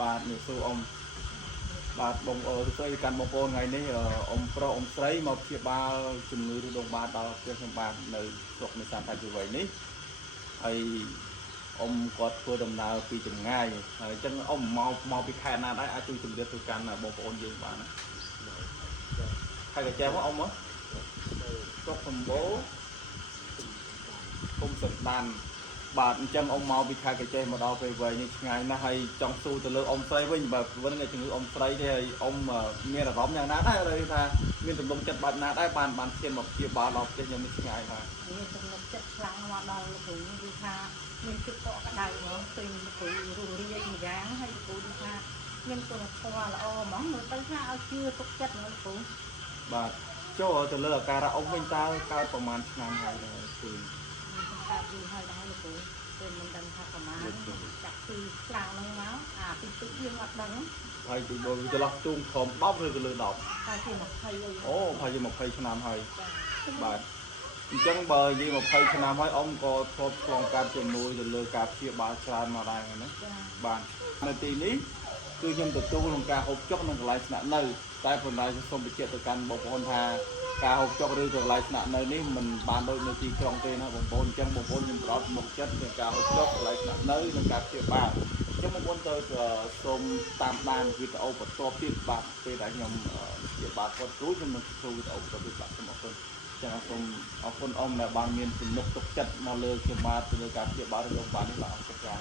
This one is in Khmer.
បាទនេះសួរអ៊ំបាទបងអូនស្អីកាន់បងប្អូនថ្ងៃនេះអ៊ំប្រុសអ៊ំស្រីមកព្យាបាលជំងឺឬដងបាតដល់ផ្ទះខ្ញុំបាទនៅស្រុកនេសាទថាជាវ័យនេះហើយអ៊ំគាត់ធ្វើដំណើរពីចម្ងាយហើយអញ្ចឹងអ៊ំមកពីខេត្តណាដែរអាចជួយជម្រាបទៅកាន់បងប្អូនយើងបានណាខេត្តកាចេះមកអ៊ំហ៎ស្រុកសម្បូរគុំសន្តានបាទអញ្ចឹងអ៊ំមកពីខេត្តកាចេះមកដល់ពេលវ័យនេះឆ្ងាយណាស់ហើយចង់សួរទៅលើអ៊ំស្រីវិញបើវិញជំងឺអ៊ំស្រីទេហើយអ៊ំមានអារម្មណ៍យ៉ាងណាដែរឬថាមានទំនុកចិត្តបែបណាដែរបានឈានមកព្យាបាលដល់ផ្ទះខ្ញុំនេះឆ្ងាយបាទមានទំនុកចិត្តខ្លាំងមកដល់លោកគ្រូគឺថាមានចិត្តកក់ក្ដៅហ្មងឃើញលោកគ្រូរស់រាយម្យ៉ាងហើយលោកគ្រូថាមានគុណធម៌ល្អហ្មងមើលទៅថាឲ្យជឿទុកចិត្តលោកគ្រូបាទចូលទៅលើអាការៈអ៊ំវិញតើកើតប្រហែលឆ្នាំហើយដែរគឺកើតយូរហើយដែរលោកគ្រូពេលមិនដឹងថាប្រហែលចាក់ពីខ្លាំងហ្នឹងមកអាពីទឹកយើងអត់ដឹងហើយពីបងចន្លោះជូងខំ10ឬក៏លើ10ហើយជា20អូហើយជា20ឆ្នាំហើយបាទអញ្ចឹងបើនិយាយ20ឆ្នាំហើយអ៊ំក៏ធ្លាប់ឆ្លងកាត់ជាមួយទៅលើការព្យាបាលច្រើនមកដែរណាបាទនៅទីនេះគឺខ្ញុំទទួលក្នុងការហូបចុកក្នុងកន្លែងស្នាក់នៅតែប៉ុន្តែសូមបញ្ជាក់ទៅកាន់បងប្អូនថាការហូបចុកឬក៏កន្លែងស្នាក់នៅនេះមិនបានដូចនៅទីក្រុងទេណាបងប្អូនអញ្ចឹងបងប្អូនខ្ញុំផ្ដោតមុខចិត្តក្នុងការហូបចុកកន្លែងស្នាក់នៅនិងការព្យាបាលអញ្ចឹងបងប្អូនទៅសូមតាមដានវីដេអូបន្ទាប់ទៀតបាទពេលដែលខ្ញុំព្យាបាលគាត់គ្រូខ្ញុំនឹងធ្វើវីដេអូបន្ទាប់ទៀតបាទសូមអរគុណចឹងសូមអរគុណអ៊ំដែលបានមានទំនុកទុកចិត្តមកលើខ្ញុំបាទទៅលើការព្យាបាលរបស់បាទនេះបាទអរគុណច្រើន